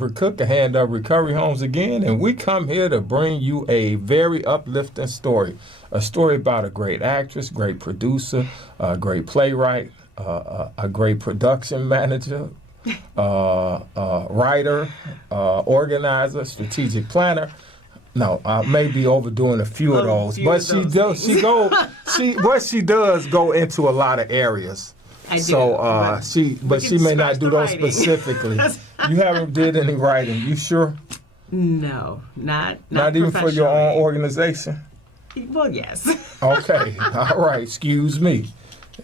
Wilbert Cook, a Hand Up Recovery Homes again, and we come here to bring you a very uplifting story. A story about a great actress, great producer, a great playwright, a great production manager, writer, organizer, strategic planner. No, I may be overdoing a few of those, but she does go into a lot of areas. I do. So she may not do those writing. Specifically. You haven't did any writing. You sure? No, not even for your own organization. Well, yes. Okay, all right. Excuse me.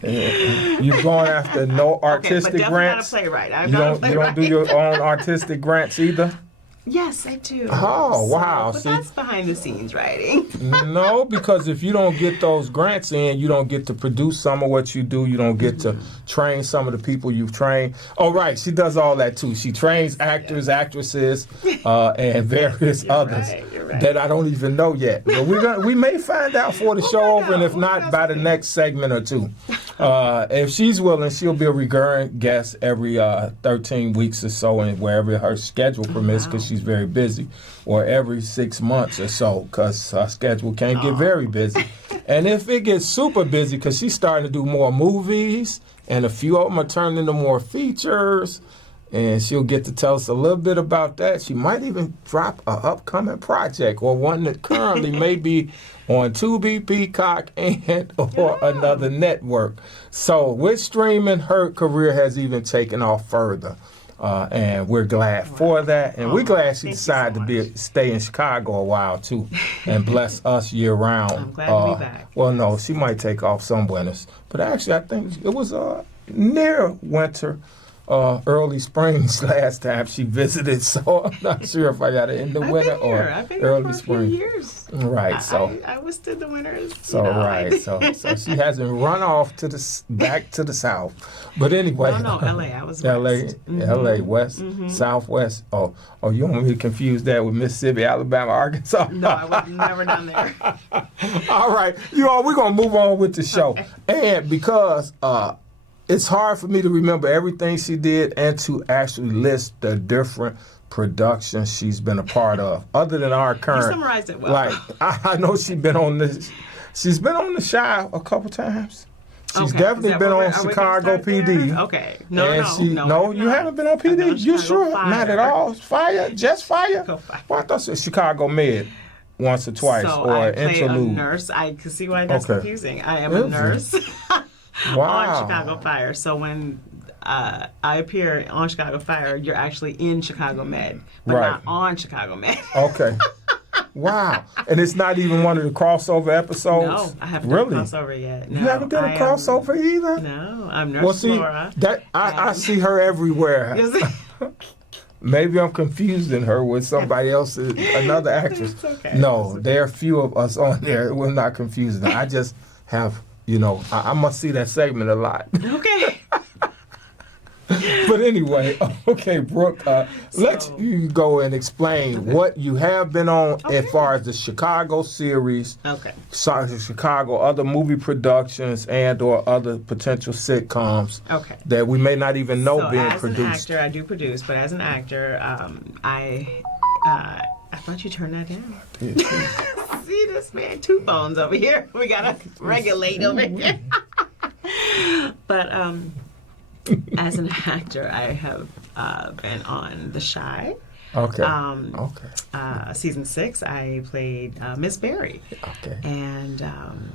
You're going after no artistic grants. Not a playwright. You don't do your own artistic grants either. Yes, I do. Oh, wow. But that's behind the scenes writing. No, because if you don't get those grants in, you don't get to produce some of what you do. You don't get to train some of the people you've trained. Oh, right. She does all that, too. She trains actors, actresses, and various others that I don't even know yet. But we may find out before the show over, and if not, by the next segment or two. If she's willing, she'll be a recurring guest every 13 weeks or so, and wherever her schedule permits, because she's very busy, or every 6 months or so, because her schedule can get very busy. And if it gets super busy, because she's starting to do more movies, and a few of them are turning into more features, and she'll get to tell us a little bit about that. She might even drop an upcoming project, or one that currently may be on Tubi, Peacock, or another network. So with streaming, her career has even taken off further. And we're glad for that. And we're glad she decided to stay in Chicago a while, too, and bless us year round. I'm glad to be back. Well, no, she might take off some winters. But actually, I think it was near winter, early spring last time she visited. So I'm not sure if I got it in the winter or early spring. I've been here for a few years. Right, so I wiststood the winters. So so she hasn't run off back to the south. But anyway, no, L.A. I was West. L.A. West, Southwest. Oh, you want me to confuse that with Mississippi, Alabama, Arkansas? No, I was never down there. All right, we're gonna move on with the show, and because it's hard for me to remember everything she did and to actually list the different productions she's been a part of, other than our current. You summarized it well. Like I know she's been on this. She's been on The Chi a couple times. She's definitely been on Chicago PD. There? Okay. No, you haven't been on PD. You sure? Fire. Not at all. Fire, just Fire. Go Fire. Well, I thought it was Chicago Med once or twice, or I an play interlude. a nurse. I can see why that's confusing. I am a nurse on Chicago Fire. So when I appear on Chicago Fire, you're actually in Chicago Med, but not on Chicago Med. Okay. Wow. And it's not even one of the crossover episodes? No, I haven't done a crossover yet. No, you haven't done a crossover either? No, I'm Nurse Flora. I see her everywhere. Maybe I'm confusing her with somebody else, another actress. It's okay. No, there are a few of us on there. We're not confusing her. I just have, I must see that segment a lot. Okay. But anyway, okay, Brooke, let you go and explain what you have been on as far as the Chicago series, Chicago, other movie productions, and or other potential sitcoms that we may not even know being produced. As an actor, I do produce, but as an actor, I thought you turned that down. See this man, 2 phones over here. We gotta regulate over here. But as an actor, I have been on The Chi. Season 6, I played Miss Berry. And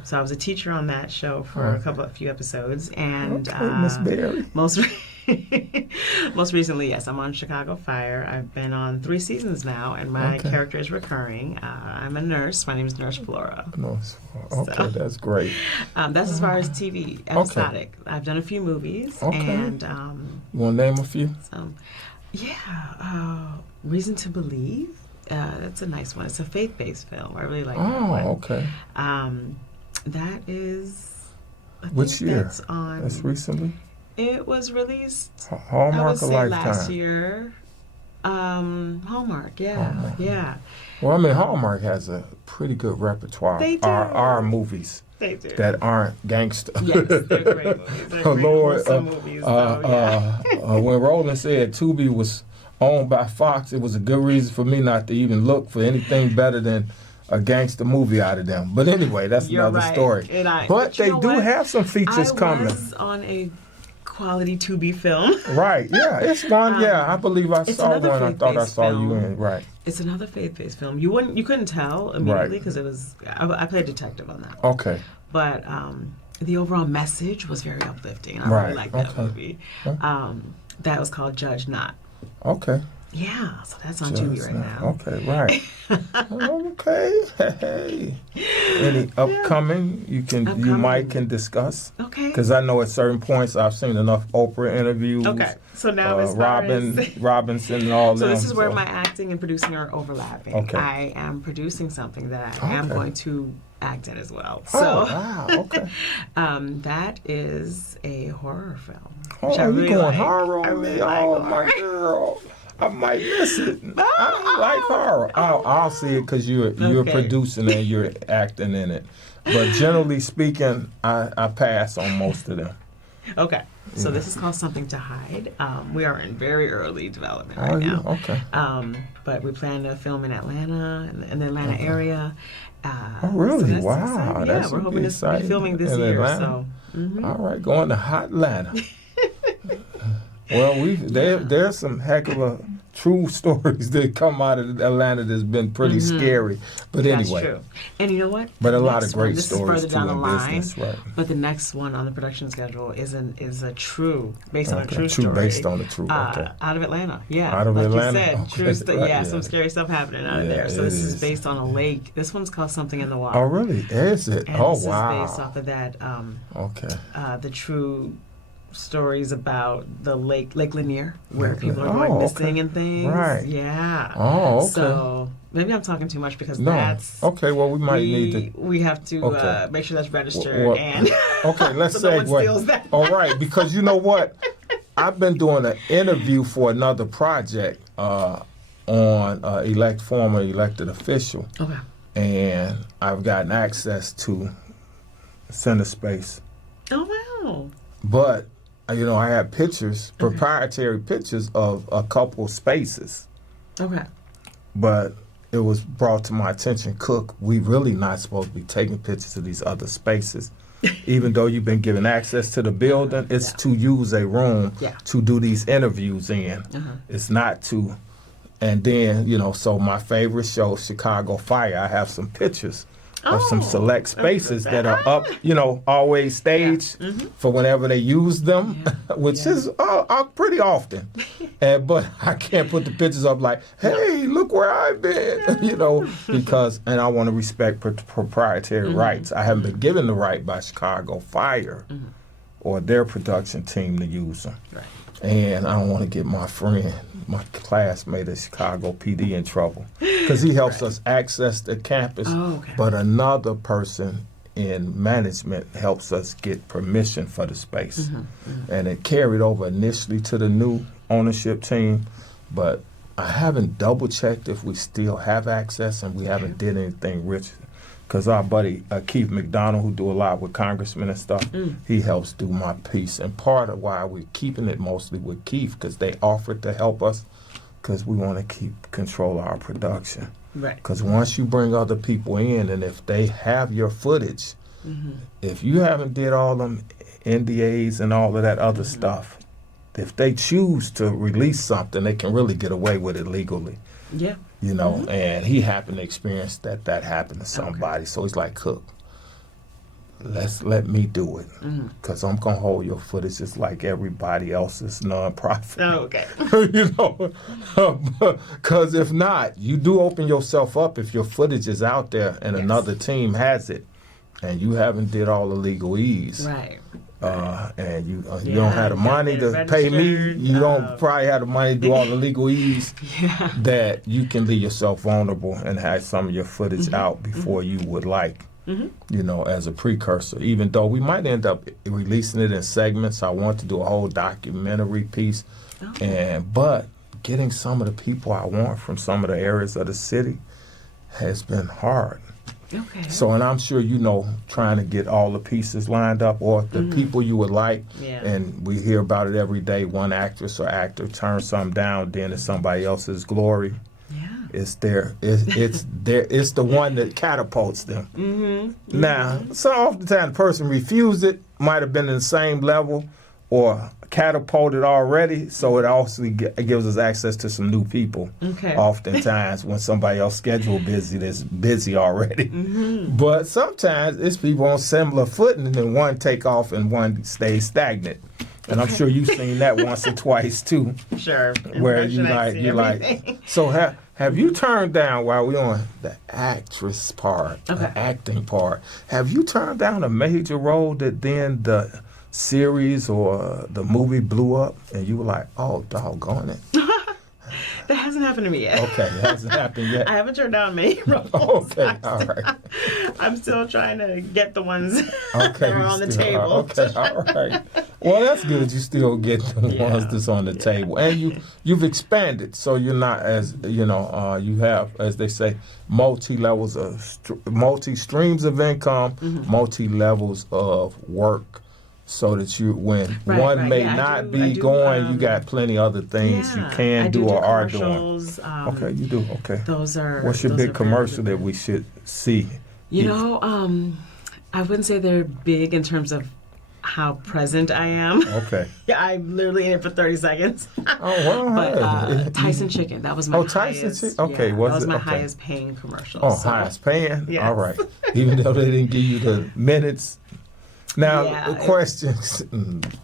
so I was a teacher on that show for a few episodes. And Miss Berry. Most recently, yes, I'm on Chicago Fire. I've been on 3 seasons now, and my character is recurring. I'm a nurse. My name is Nurse Flora. That's great. That's as far as TV, episodic. I've done a few movies. And you want to name a few? Reason to Believe. That's a nice one. It's a faith-based film. I really like that one. That is... Which year? That's on... That's recently? It was released, I Hallmark would or say Lifetime? last year. Hallmark, yeah, yeah. Well, I mean, Hallmark has a pretty good repertoire They of do. our movies They do. that aren't gangster. Yes, they're great movies. They're great Lord, wholesome movies, though, yeah. when Roland said Tubi was owned by Fox, it was a good reason for me not to even look for anything better than a gangster movie out of them. But anyway, that's You're another right. story. But they you know do what? have some features I coming. was on a quality Tubi film. Right, yeah, it's one. Yeah, I believe I it's saw another one. I thought I faith-based saw you film. in. Right. It's another faith-based film. You couldn't tell immediately because it was. I played detective on that. Okay. But the overall message was very uplifting. I really liked that movie. That was called Judge Not. Okay. Yeah, so that's on Tubi right now. Okay, right. Okay. Hey. Any upcoming you might can discuss? Okay. Because I know at certain points I've seen enough Oprah interviews. Okay. So now as far as Robinson and all that. So this is where my acting and producing are overlapping. Okay. I am producing something that I am going to act in as well. So wow, okay. that is a horror film. Oh, I really you going like. horror I on really me? like Oh, horror. my girl. I might miss it. I don't like horror. I'll see it because you're producing and you're acting in it. But generally speaking, I pass on most of them. Okay. So this is called Something to Hide. We are in very early development right now. Okay. But we plan to film in Atlanta, in the Atlanta area. Oh, really? So that's Wow. exciting. That Yeah, should we're be hoping to be exciting. filming this In year. Atlanta? So. All right, going to Hot Atlanta. Well, there's some heck of a true stories that come out of Atlanta that's been pretty scary. But anyway. That's true. And you know what? But The a lot next of great one, this stories is too further down the in line, business, right? But the next one on the production schedule is a true, based on a true True, story. based on the truth. Okay. Out of Atlanta, yeah. Out of like Atlanta? you said, Okay, true right, yeah, some scary stuff happening out of there. So it this is. is based on a lake. This one's called Something in the Water. Oh, really? Is it? And Oh, this wow. is based off of that. Okay. The true stories about the Lake Lanier, where people are going missing and things. Right. Yeah. Oh, okay. So maybe I'm talking too much because No. that's Okay, well, we might need to. we have to Okay. make sure that's registered Well, and okay, let's so no one segue. steals that. All right, because you know what? I've been doing an interview for another project on former elected official. Okay. And I've gotten access to center space. Oh wow. But, I have pictures, proprietary pictures of a couple spaces. Okay. But it was brought to my attention, Cook, we really not supposed to be taking pictures of these other spaces. Even though you've been given access to the building, it's to use a room to do these interviews in. It's not to, and then, so my favorite show, Chicago Fire, I have some pictures of some select spaces that are up, always staged for whenever they use them, which is pretty often. But I can't put the pictures up like, hey, look where I've been, because, and I want to respect proprietary rights. I haven't been given the right by Chicago Fire or their production team to use them. Right. And I don't want to get my friend, my classmate at Chicago PD in trouble because he helps us access the campus. Oh, okay. But another person in management helps us get permission for the space. And it carried over initially to the new ownership team, but I haven't double checked if we still have access and we haven't did anything rich. Because our buddy Keith McDonald, who do a lot with congressmen and stuff, he helps do my piece. And part of why we're keeping it mostly with Keith, because they offered to help us, because we want to keep control of our production. Right. Because once you bring other people in, and if they have your footage, if you haven't did all them NDAs and all of that other stuff, if they choose to release something, they can really get away with it legally. Yeah. And he happened to experience that happened to somebody. So he's like, Cook, let me do it. Because I'm going to hold your footage just like everybody else's nonprofit. Oh, okay. Because if not, you do open yourself up if your footage is out there and another team has it and you haven't did all the legalese. Right. And you don't have the money to pay me. You don't probably have the money to do all the legalese. That you can leave yourself vulnerable and have some of your footage out before you would like. you know, as a precursor. Even though we might end up releasing it in segments, I want to do a whole documentary piece, but getting some of the people I want from some of the areas of the city has been hard. Okay. So, and I'm sure you know, trying to get all the pieces lined up, or the people you would like, and we hear about it every day. One actress or actor turns something down, then it's somebody else's glory. Yeah. It's it's the one that catapults them. Now, so oftentimes the person refused it, might have been in the same level or catapulted already, so it also gives us access to some new people. Oftentimes when somebody else schedule busy that's busy already. But sometimes it's people on similar footing, and then one take off and one stays stagnant. And I'm sure you've seen that once or twice too. Sure. Where you like so have you turned down, while we're on the actress part, the acting part, have you turned down a major role that then the series or the movie blew up and you were like, oh, doggone it? That hasn't happened to me yet. Okay, it hasn't happened yet. I haven't turned down many roles. Okay, all right. I'm still trying to get the ones that Okay, are on the table. Okay, all right. Well, that's good. You still get the ones that's on the table, and you've expanded, so you're not as you have, as they say, multi streams of income, multi levels of work. So that you, when one may not be going, you got plenty other things you can do or are doing. Okay, you do. Okay. Those are. What's your big commercial that we should see? You know, I wouldn't say they're big in terms of how present I am. Okay. I'm literally in it for 30 seconds. Oh, wow. But Tyson Chicken, that was my highest. Tyson Chicken? Okay, that was was it? my Okay. highest paying commercial. Oh, highest paying? Yes. All right. Even though they didn't give you the minutes. Now, the questions,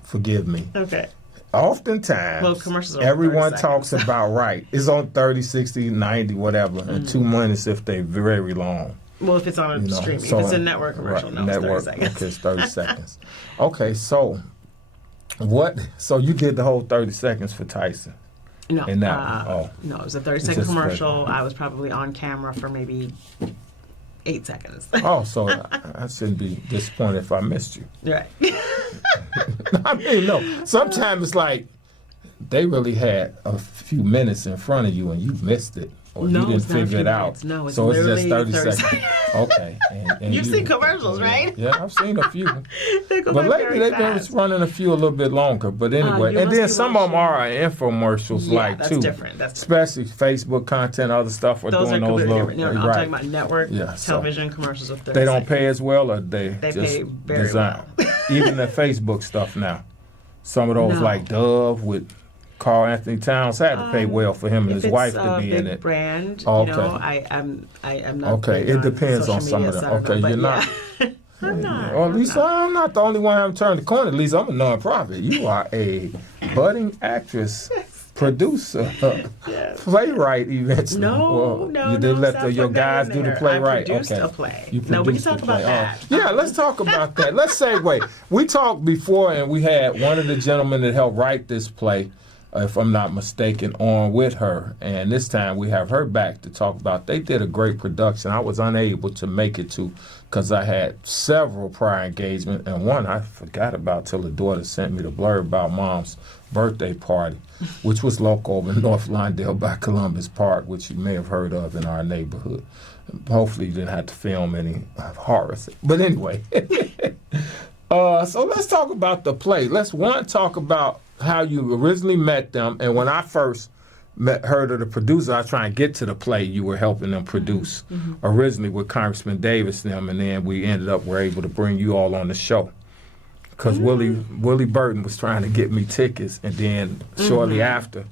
forgive me. Okay. Oftentimes, commercials are everyone 30 talks seconds. about, it's on 30, 60, 90, whatever, and 2 minutes if they're very long. Well, if it's on a streaming. If it's a network commercial, no, network, it's 30 seconds. Okay, it's 30 seconds. Okay, so so you did the whole 30 seconds for Tyson? No. And that no, it was a 30-second commercial. I was probably on camera for maybe 8 seconds. Oh, so I shouldn't be disappointed if I missed you. Right. I mean, no. Sometimes it's like they really had a few minutes in front of you and you missed it. Or you didn't figure it out. No, it's so it's just 30 30 seconds. Okay. And You've seen commercials, right? Yeah, I've seen a few. They go But by lately very they've been fast. running a few a little bit longer. But anyway, you and must then be some of them watching. are infomercials That's too. different. That's Especially Facebook content, other stuff, or those doing are those completely little. different. No, I'm talking about network television commercials with 30 They don't seconds. pay as well, or they just pay very design. well. Even the Facebook stuff now. Some of those No. like Dove with Carl Anthony Towns had to pay well for him and If his wife to it's be a in big it. brand, Oh, you know, I'm not. Okay, big it depends on social some of media them. side of Okay, but you're not. yeah. I'm not. Or at least I'm not the only one who haven't turned the corner. At least I'm a nonprofit. You are a budding actress, producer, Yes. playwright eventually. No, You did let stop your putting that guys in do the there. playwright. I produced Okay. a play. You No, we can produced talk the about play. that. Yeah, let's talk about that. Let's segue. We talked before, and we had one of the gentlemen that helped write this play, if I'm not mistaken, on with her. And this time we have her back to talk about. They did a great production. I was unable to make it to because I had several prior engagements, and one I forgot about till the daughter sent me the blurb about Mom's birthday party, which was local over in North Lawndale by Columbus Park, which you may have heard of in our neighborhood. Hopefully you didn't have to film any horror. But anyway, so let's talk about the play. Let's talk about how you originally met them, and when I first heard of the producer, I was trying to get to the play you were helping them produce originally with Congressman Davis and them, and then we were able to bring you all on the show. Because Willie Burton was trying to get me tickets, and then shortly after,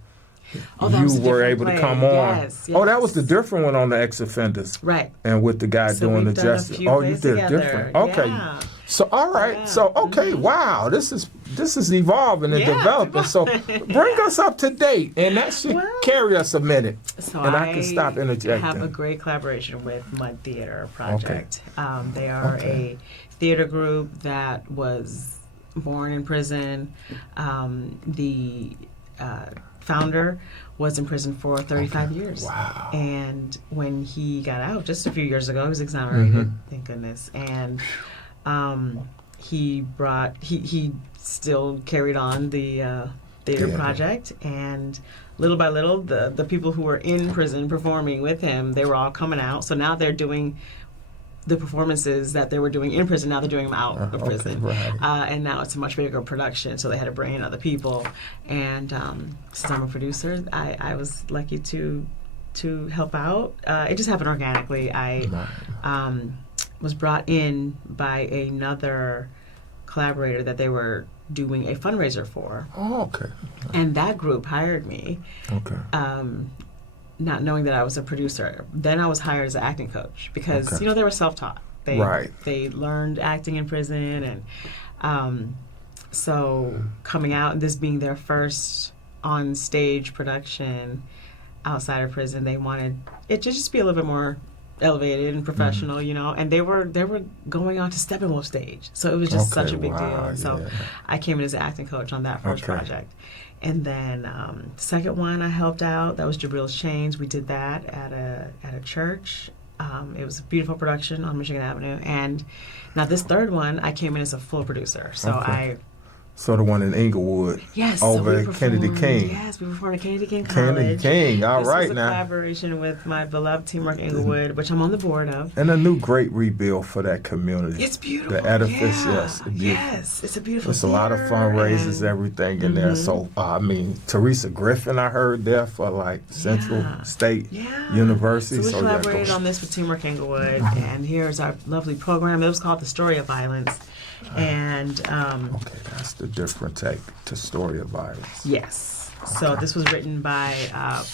you were able to come on. Yes. Oh, that was the different one on the ex-offenders. Right. And with the guy So doing the we've done a justice. few Oh, you plays did together. different. Okay. Yeah. So all right. Yeah. So okay. Wow. This is evolving and Yeah, developing. So bring us up to date, and that should carry us a minute. So and I can stop interjecting. have a great collaboration with Mud Theater Project. They are a theater group that was born in prison. The founder was in prison for 35 Okay. years. Wow. And when he got out just a few years ago, he was exonerated, thank goodness. And he still carried on the theater project, and little by little, the people who were in prison performing with him, they were all coming out. So now they're doing the performances that they were doing in prison. Now they're doing them out of prison, right. and now it's a much bigger production. So they had to bring in other people, and since I'm a producer, I was lucky to help out. It just happened organically. I was brought in by another collaborator that they were doing a fundraiser for. Oh, okay. And that group hired me, Okay. not knowing that I was a producer. Then I was hired as an acting coach because, they were self-taught. They learned acting in prison. And so coming out and this being their first on-stage production outside of prison, they wanted it to just be a little bit more elevated and professional, and they were going on to Steppenwolf stage, so it was just such a big deal. So I came in as an acting coach on that first project, and then the second one I helped out. That was Jabril's Chains. We did that at a church. It was a beautiful production on Michigan Avenue, and now this third one I came in as a full producer. So So the one in Inglewood, yes, over so at Kennedy King. Yes, we performed at Kennedy King College. Kennedy King, all this right was a now. collaboration with my beloved Teamwork Inglewood, which I'm on the board of. And a new great rebuild for that community. It's beautiful. The edifice, yes. Yes, it's a beautiful There's a lot of fundraisers, everything in there. So, Teresa Griffin, I heard there for like Central State University. So we collaborated on this with Teamwork Inglewood, and here's our lovely program. It was called The Story of Violence. And okay, that's the different take to Story of Violence. Yes. So this was written by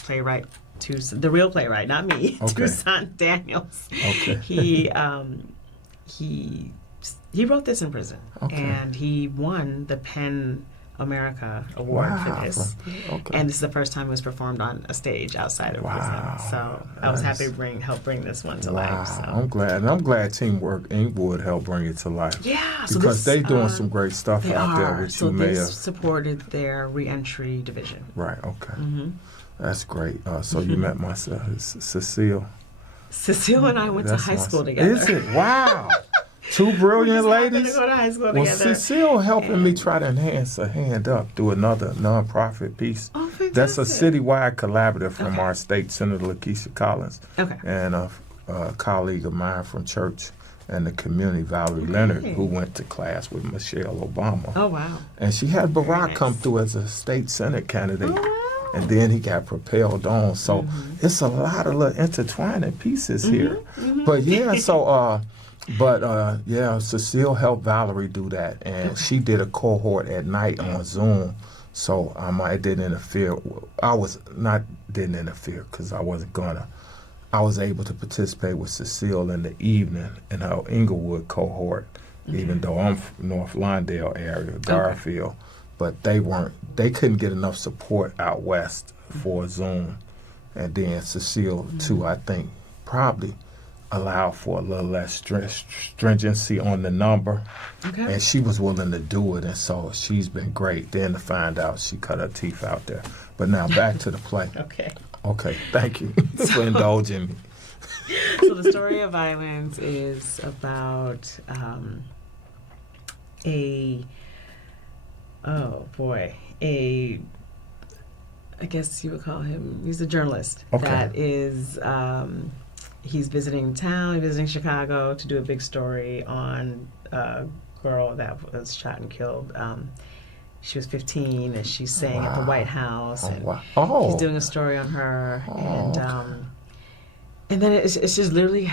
playwright the real playwright, not me, Toussaint Daniels. Okay. He wrote this in prison, and he won the PEN America Award for this. And this is the first time it was performed on a stage outside of prison. So I was happy to help bring this one to life. So. I'm glad. And I'm glad Teamwork Inglewood helped bring it to life. Yeah. Because they're doing some great stuff out there, which you may have. Supported their reentry division. Right, okay. That's great. So you met my Cecile. Cecile and I went to high school together. Is it? Wow. Two brilliant ladies. To go to high school well, together. Cecile helping me try to enhance a hand up through another nonprofit piece. Oh, fantastic. That's a citywide collaborative from our state senator, Lakeisha Collins, and a colleague of mine from church and the community, Valerie Leonard, who went to class with Michelle Obama. Oh, wow. And she had Barack come through as a state senate candidate. Oh, wow. And then he got propelled on. So it's a lot of little intertwining pieces here. But yeah, so... Cecile helped Valerie do that, and she did a cohort at night on Zoom. So I didn't interfere. Didn't interfere because I wasn't gonna. I was able to participate with Cecile in the evening in her Inglewood cohort, even though I'm from North Lawndale area, Garfield. But they couldn't get enough support out west for Zoom, and then Cecile too, I think, probably allow for a little less stringency on the number. And she was willing to do it, and so she's been great. Then to find out she cut her teeth out there. But now back to the play. Okay, thank you for indulging me. So the Story of Violence is about I guess you would call him, he's a journalist that is... he's visiting town, he's visiting Chicago to do a big story on a girl that was shot and killed. She was 15 and she's staying at the White House. And he's doing a story on her. And then it's just literally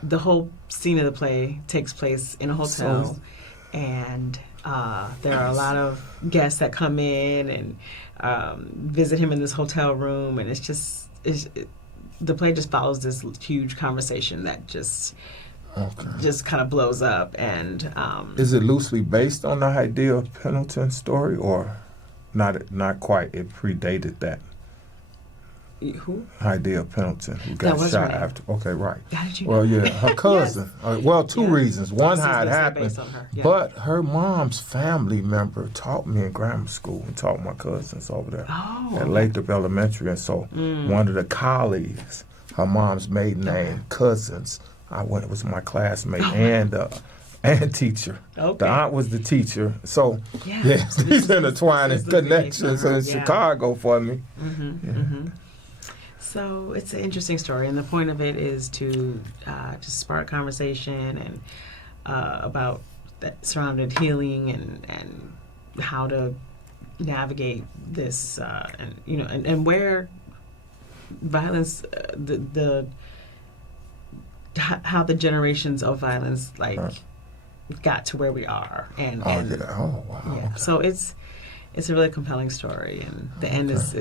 the whole scene of the play takes place in a hotel. And there are a lot of guests that come in and visit him in this hotel room. And the play just follows this huge conversation that just kind of blows up. And is it loosely based on the idea of Pendleton's story, or not quite? It predated that. Who? Idea Pendleton, who got was shot her name. after. Okay, right. How did you Well, know? yeah, her cousin. Well, two Yeah. reasons. One, I was how it gonna say happened, based on her. Yeah. but her mom's family member taught me in grammar school and taught my cousins over there Oh. at Lathrop Elementary. And so one of the colleagues, her mom's maiden name, cousins, it was my classmate and teacher. Okay. The aunt was the teacher. So, Yeah. So these intertwining this is connections based on her, in yeah. Chicago for me. So it's an interesting story, and the point of it is to spark conversation and about that surrounded healing and how to navigate this, and where violence, how the generations of violence got to where we are, and Wow. yeah. Okay. So it's a really compelling story, and the end is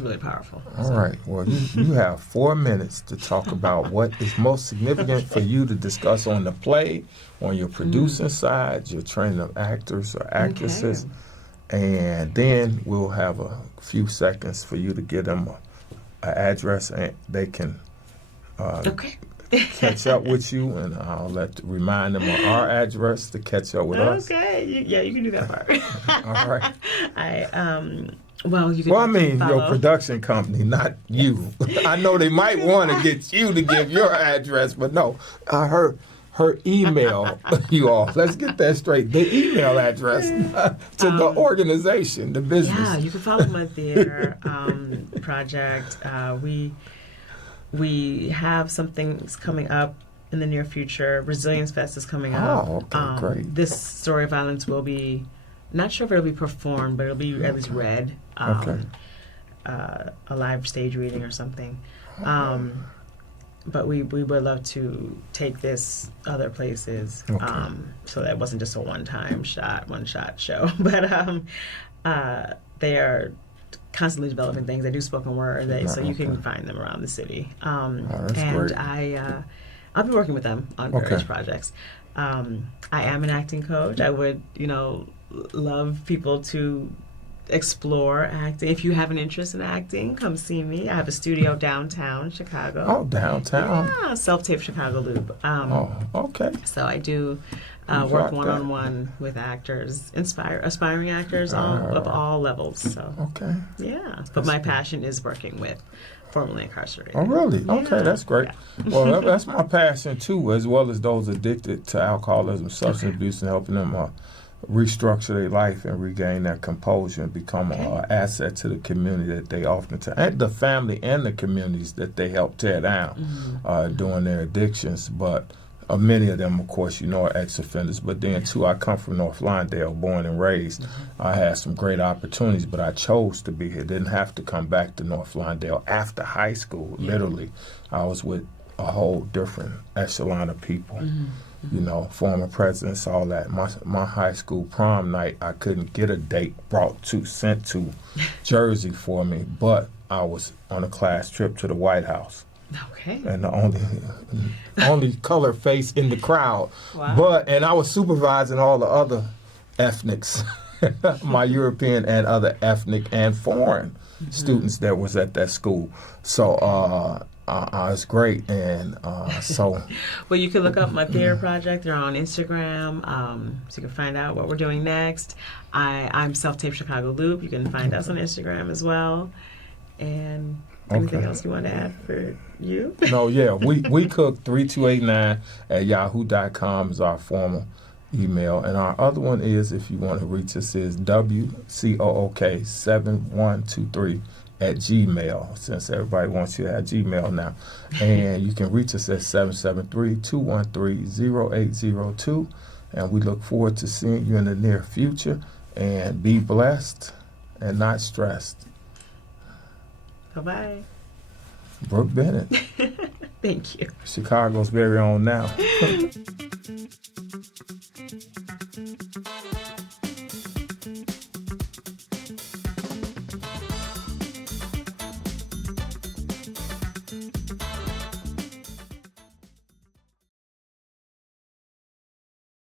really powerful. All right. Well, you have 4 minutes to talk about what is most significant for you to discuss on the play, on your producing side, your training of actors or actresses, and then we'll have a few seconds for you to give them an address, and they can catch up with you, and I'll remind them of our address to catch up with us. Okay. You can do that part. All right. You can. Well, I mean, follow. your production company, not you. I know they might want to get you to give your address, but no, her email, you all. Let's get that straight. The email address to the organization, the business. Yeah, you can follow my theater project. We have some things coming up in the near future. Resilience Fest is coming up. Oh, okay, great. This story of violence will be, not sure if it'll be performed, but it'll be at least read. A live stage reading or something. But we would love to take this other places, so that it wasn't just a one-shot show. But they are constantly developing things. They do spoken word, so you can find them around the city. That's and great. I'll be working with them on various projects. I am an acting coach. I would, love people to explore acting. If you have an interest in acting, come see me. I have a studio downtown Chicago. Oh, downtown. Yeah, Self-Tape Chicago Loop. Okay. So I do work one-on-one with actors, aspiring actors of all levels. So Okay. yeah, but my passion is working with formerly incarcerated. Oh, really? Yeah. Okay, that's great. Yeah. Well, that's my passion too, as well as those addicted to alcoholism, substance abuse, and helping them restructure their life and regain their composure and become an asset to the community that they often and the family and the communities that they help tear down during their addictions. But many of them, of course, are ex-offenders. But then, too, I come from North Lawndale, born and raised. I had some great opportunities, but I chose to be here. Didn't have to come back to North Lawndale after high school. Literally, I was with a whole different echelon of people. Former presidents, all that. My high school prom night, I couldn't get a date sent to Jersey for me, but I was on a class trip to the White House. Okay. And the only color face in the crowd. Wow. And I was supervising all the other ethnics, my European and other ethnic and foreign students that was at that school. So it's great, and so. Well, you can look up my theater project. They're on Instagram, so you can find out what we're doing next. I'm Self-Tape Chicago Loop. You can find us on Instagram as well. And anything else you want to add for you? No, yeah, we cook 3289 at yahoo.com is our formal email, and our other one is, if you want to reach us, is WCOOK7123 at Gmail, since everybody wants you to have Gmail now. And you can reach us at 773-213-0802. And we look forward to seeing you in the near future. And be blessed and not stressed. Bye-bye. Brooke Bennett. Thank you. Chicago's very own now.